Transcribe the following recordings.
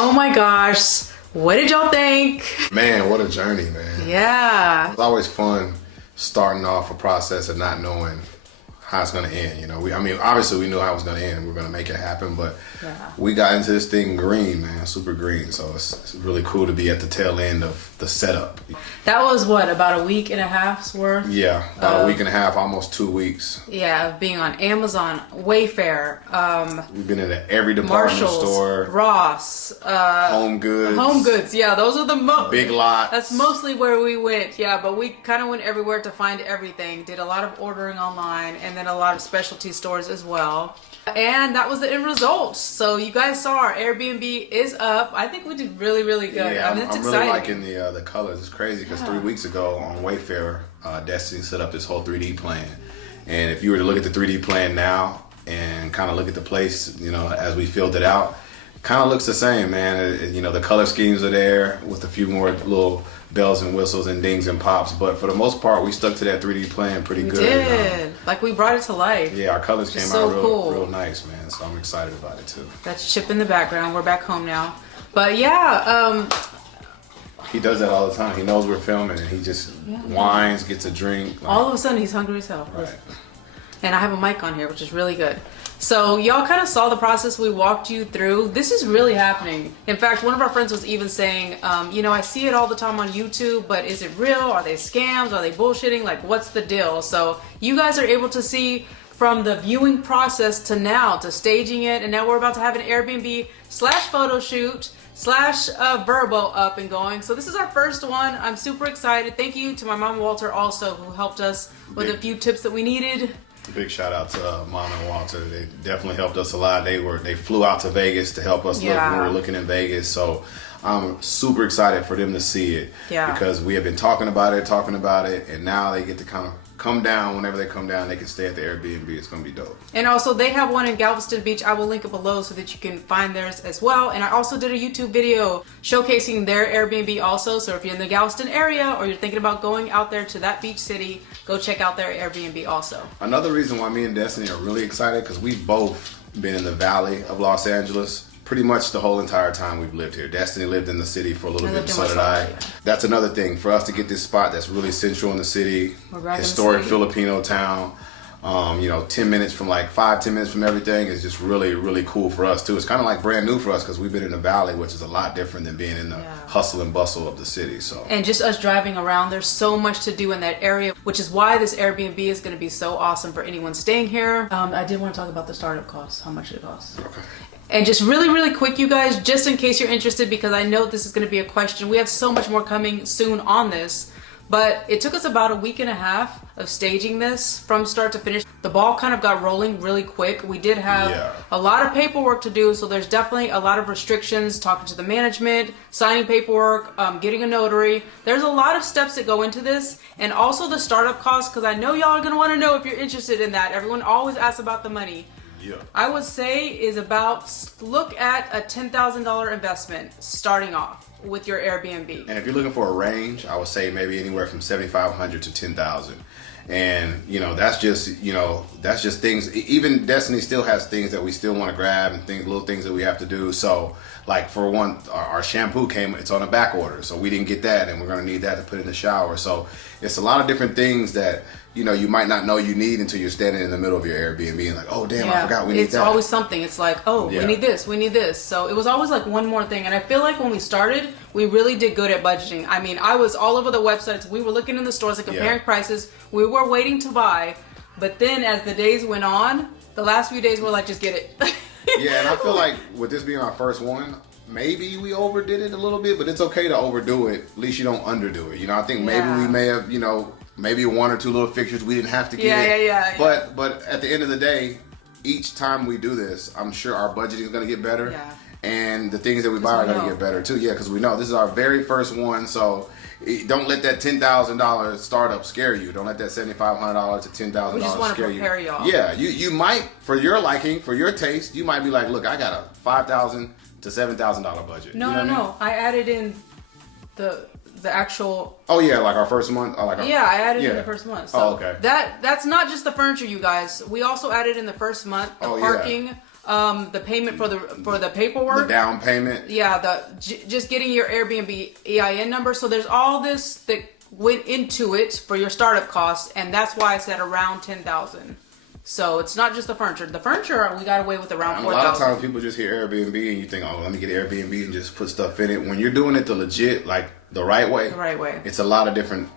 Oh my gosh. What did y'all think? Man, what a journey, man. Yeah. It's always fun starting off a process and not knowing how it's gonna end. You know, I mean, obviously we knew how it was gonna end and we are gonna make it happen, but we got into this thing green, man, super green. So it's really cool to be at the tail end of the setup. That was what, about a week and a half's worth? Yeah, about a week and a half, almost 2 weeks. Yeah, of being on Amazon, Wayfair, We've been in every department Marshalls, store, Ross, Home Goods. Home Goods. Yeah, those are the Big Lots. That's mostly where we went. Yeah, but we kind of went everywhere to find everything. Did a lot of ordering online and then a lot of specialty stores as well. And that was the end result. So you guys saw our Airbnb is up. I think we did really, really good. Yeah, I mean, I'm really liking the colors. It's crazy because 3 weeks ago on Wayfair, Destiny set up this whole 3D plan. And if you were to look at the 3D plan now and kind of look at the place, you know, as we filled it out, kind of looks the same, man. You know, the color schemes are there with a few more little bells and whistles and dings and pops, but for the most part we stuck to that 3D plan pretty good. We did. Like, we brought it to life. Yeah, our colors came so out real nice, man. So I'm excited about it too. That's Chip in the background. We're back home now. But yeah, he does that all the time. He knows we're filming and he just whines, gets a drink. All of a sudden he's hungry as hell. Right. And I have a mic on here, which is really good. So y'all kind of saw the process we walked you through. This is really happening. In fact, one of our friends was even saying, you know, I see it all the time on YouTube, but is it real? Are they scams? Are they bullshitting? Like, what's the deal? So you guys are able to see from the viewing process to now, to staging it, and now we're about to have an Airbnb / photo shoot / Verbo up and going. So this is our first one. I'm super excited. Thank you to my mom Walter also, who helped us with a few tips that we needed. Big shout out to Mom and Walter. They definitely helped us a lot. They flew out to Vegas to help us look when we were looking in Vegas. So I'm super excited for them to see it. Yeah. Because we have been talking about it, and now they get to kind of come down. Whenever they come down, they can stay at the Airbnb. It's gonna be dope. And also they have one in Galveston Beach. I will link it below so that you can find theirs as well. And I also did a YouTube video showcasing their Airbnb also. So if you're in the Galveston area or you're thinking about going out there to that beach city, go check out their Airbnb also. Another reason why me and Destiny are really excited, because we've both been in the valley of Los Angeles pretty much the whole entire time we've lived here. Destiny lived in the city for a little bit, and so did I. That's another thing for us to get this spot that's really central in the city, historic Filipino town. You know, 10 minutes from, like 5-10 minutes from everything is just really, really cool for us too. It's kind of like brand new for us because we've been in the valley, which is a lot different than being in the hustle and bustle of the city. So, and just us driving around, there's so much to do in that area, which is why this Airbnb is going to be so awesome for anyone staying here. I did want to talk about the startup costs, how much it costs. Okay. And just really, really quick, you guys, just in case you're interested, because I know this is going to be a question. We have so much more coming soon on this, but it took us about a week and a half of staging this from start to finish. The ball kind of got rolling really quick. We did have a lot of paperwork to do, so there's definitely a lot of restrictions, talking to the management, signing paperwork, getting a notary. There's a lot of steps that go into this, and also the startup costs, because I know y'all are going to want to know if you're interested in that. Everyone always asks about the money. Yeah. I would say is about, look at a $10,000 investment starting off with your Airbnb. And if you're looking for a range, I would say maybe anywhere from $7,500 to $10,000. And you know, that's just, you know, that's just things. Even Destiny still has things that we still want to grab and things, little things that we have to do. So like for one, our shampoo came, it's on a back order, so we didn't get that, and we're going to need that to put in the shower. So it's a lot of different things that, you know, you might not know you need until you're standing in the middle of your Airbnb and like, oh damn, I forgot we need that. It's always something. It's like, oh, we need this, we need this. So it was always like one more thing. And I feel like when we started, we really did good at budgeting. I mean, I was all over the websites. We were looking in the stores and comparing prices. We were waiting to buy. But then as the days went on, the last few days were like, just get it. Yeah, and I feel like with this being our first one, maybe we overdid it a little bit, but it's okay to overdo it. At least you don't underdo it. You know, I think maybe we may have, you know, maybe 1 or 2 little fixtures we didn't have to get. But at the end of the day, each time we do this, I'm sure our budgeting is going to get better. Yeah. And the things that we buy are going to get better too. Yeah, because we know this is our very first one. So don't let that $10,000 startup scare you. Don't let that $7,500 to $10,000 scare you. We just want to prepare y'all. Yeah, you might, for your liking, for your taste, you might be like, look, I got a $5,000 to $7,000 budget. No. I added in the actual. Oh yeah, like our first month. Oh, like I added in the first month. So okay. That's not just the furniture, you guys. We also added in the first month the parking. the payment for the paperwork, the down payment. Yeah, just getting your Airbnb EIN number. So there's all this that went into it for your startup costs, and that's why I said around 10,000. So it's not just the furniture. The furniture we got away with around 4,000. A lot of times people just hear Airbnb and you think, oh, let me get Airbnb and just put stuff in it. When you're doing it the legit, like the right way, it's a lot of different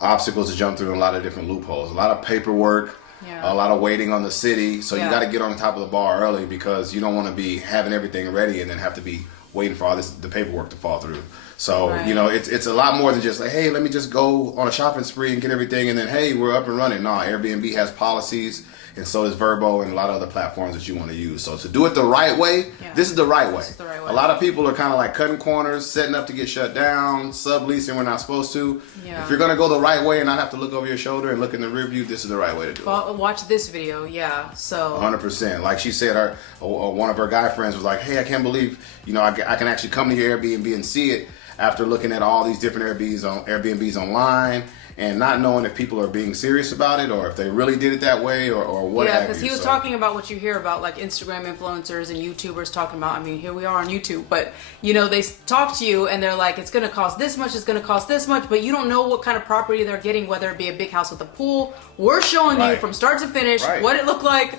obstacles to jump through and a lot of different loopholes. A lot of paperwork, a lot of waiting on the city. So you got to get on the top of the bar early because you don't want to be having everything ready and then have to be waiting for all the paperwork to fall through. So, you know, it's a lot more than just like, hey, let me just go on a shopping spree and get everything and then, hey, we're up and running. No, Airbnb has policies, and so does Vrbo and a lot of other platforms that you want to use. So to do it the right way, this is the right way. A lot of people are kind of like cutting corners, setting up to get shut down, subleasing when not supposed to. If you're going to go the right way and not have to look over your shoulder and look in the rear view, this is the right way to do it. Watch this video, so 100%. Like she said, one of her guy friends was like, hey, I can't believe, you know, I can actually come to your Airbnb and see it after looking at all these different Airbnbs online and not knowing if people are being serious about it or if they really did it that way or what have you. Yeah, because he was talking about what you hear about like Instagram influencers and YouTubers talking about. I mean, here we are on YouTube, but you know, they talk to you and they're like, it's going to cost this much, it's going to cost this much, but you don't know what kind of property they're getting, whether it be a big house with a pool. We're showing you from start to finish what it looked like.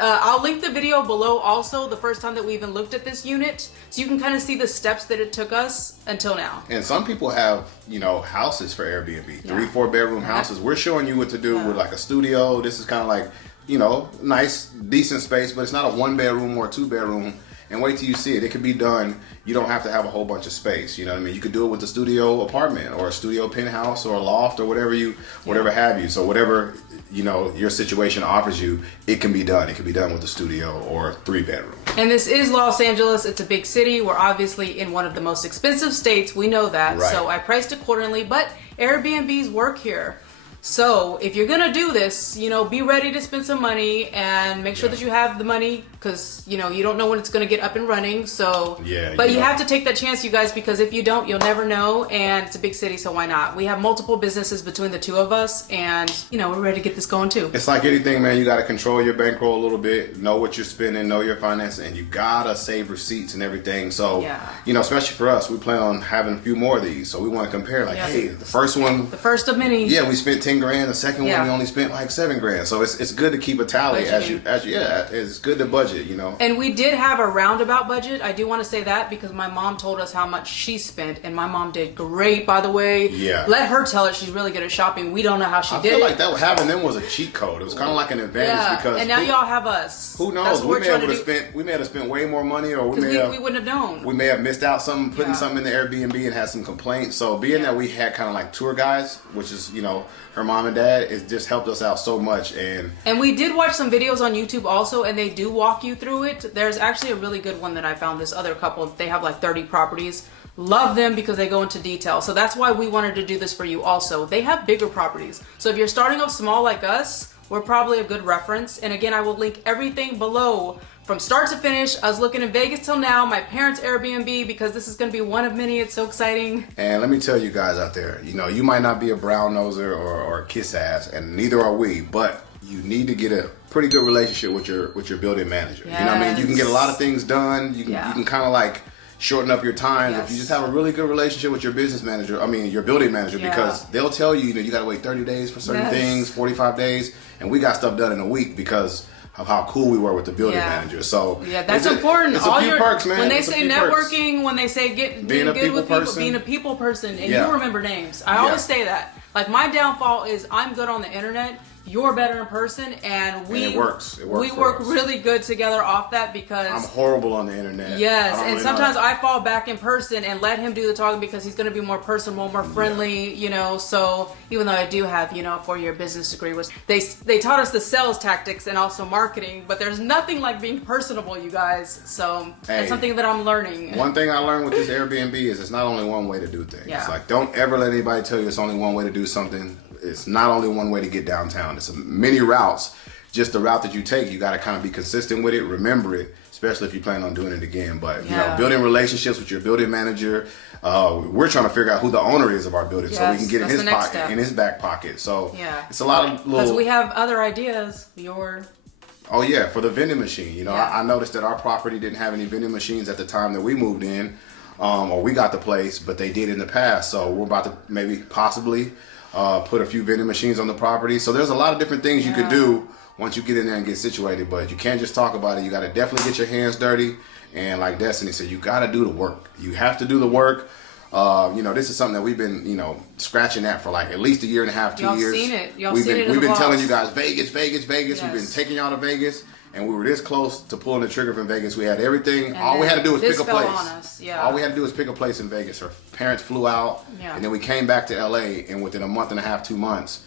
I'll link the video below also, the first time that we even looked at this unit, so you can kind of see the steps that it took us until now. And some people have, you know, houses for Airbnb, 3-4 bedroom houses. We're showing you what to do with like a studio. This is kind of like, you know, nice, decent space, but it's not a 1 bedroom or a 2 bedroom. And wait till you see it. It can be done. You don't have to have a whole bunch of space. You know what I mean? You could do it with a studio apartment or a studio penthouse or a loft or whatever have you. So whatever, you know, your situation offers you, it can be done. It can be done with a studio or 3 bedroom. And this is Los Angeles. It's a big city. We're obviously in one of the most expensive states. We know that. So I priced accordingly, but Airbnbs work here. So if you're gonna do this, you know, be ready to spend some money and make sure that you have the money, because you know you don't know when it's gonna get up and running. So but you have to take that chance, you guys, because if you don't, you'll never know. And it's a big city, so why not? We have multiple businesses between the two of us, and you know we're ready to get this going too. It's like anything, man. You got to control your bankroll a little bit, know what you're spending, know your finances, and you gotta save receipts and everything. So you know, especially for us, we plan on having a few more of these. So we want to compare, like, hey, the first of many. Yeah, we spent 10 grand. The second one we only spent like 7 grand. So it's good to keep a tally it's good to budget, you know. And we did have a roundabout budget. I do want to say that because my mom told us how much she spent, and my mom did great, by the way. Let her tell it. She's really good at shopping. We don't know how she did it. I feel like that having them was a cheat code. It was kind of like an advantage because and now y'all have us. Who knows? We may have spent way more money, or we wouldn't have known. We may have missed out putting something in the Airbnb and had some complaints. So being that we had kind of like tour guides, which is, you know, her mom and dad, it just helped us out so much. And we did watch some videos on YouTube also, and they do walk you through it. There's actually a really good one that I found. This other couple, they have like 30 properties. Love them because they go into detail. So that's why we wanted to do this for you also. They have bigger properties. So if you're starting off small like us, we're probably a good reference. And again, I will link everything below from start to finish. I was looking in Vegas till now, my parents' Airbnb, because this is going to be one of many. It's so exciting. And let me tell you guys out there, you know, you might not be a brown noser or a kiss ass, and neither are we, but you need to get a pretty good relationship with your building manager. You know what I mean? You can get a lot of things done. You can kind of like shorten up your time if you just have a really good relationship with your business manager. I mean, your building manager, because they'll tell you, you know, you got to wait 30 days for certain things, 45 days, and we got stuff done in a week because of how cool we were with the building manager. So that's important. It's a few perks, man. When they say networking, when they say being good with people, being a people person, and you remember names. I always say that. Like, my downfall is I'm good on the internet. You're better in person, and it works. We work really good together off that because I'm horrible on the internet. Yes, and sometimes I fall back in person and let him do the talking because he's going to be more personable, more friendly, you know. So even though I do have, you know, a 4-year business degree, which they taught us the sales tactics and also marketing, but there's nothing like being personable, you guys. So that's something that I'm learning. One thing I learned with this Airbnb is it's not only one way to do things. It's like, don't ever let anybody tell you it's only one way to do something. It's not only one way to get downtown. It's many routes. Just the route that you take, you got to kind of be consistent with it, remember it, especially if you plan on doing it again. But you know, building relationships with your building manager. We're trying to figure out who the owner is of our building, so we can get in his pocket, in his back pocket. So it's a lot of little. Because we have other ideas. Oh yeah, for the vending machine. You know, Yeah. I noticed that our property didn't have any vending machines at the time that we moved in, or we got the place, but they did in the past. So we're about to maybe possibly put a few vending machines on the property. So there's a lot of different things you could do once you get in there and get situated. But you can't just talk about it. You got to definitely get your hands dirty. And like Destiny said, you got to do the work. You have to do the work. You know, this is something that we've been, you know, scratching at for like at least a year and a half, 2 years. Y'all seen it. Y'all We've seen been, it in we've the been telling vlogs. you guys Vegas, Vegas, Vegas. Yes. We've been taking y'all to Vegas, and we were this close to pulling the trigger from Vegas. We had everything. And All we had to do was this pick a fell place. on us. Yeah. All we had to do was pick a place in Vegas. Her parents flew out, and then we came back to LA, and within a month and a half, 2 months,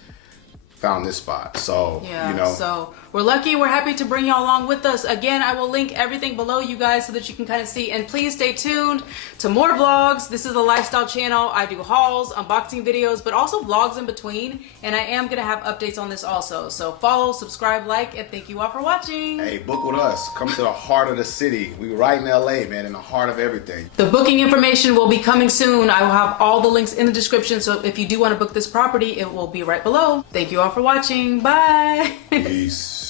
found this spot. So, Yeah, you know. so we're lucky. We're happy to bring y'all along with us. Again, I will link everything below you guys so that you can kind of see. And please stay tuned to more vlogs. This is a lifestyle channel. I do hauls, unboxing videos, but also vlogs in between. And I am going to have updates on this also. So follow, subscribe, like, and thank you all for watching. Hey, book with us. Come to the heart of the city. We right in LA, man, in the heart of everything. The booking information will be coming soon. I will have all the links in the description. So if you do want to book this property, it will be right below. Thank you all for watching. Bye. Peace.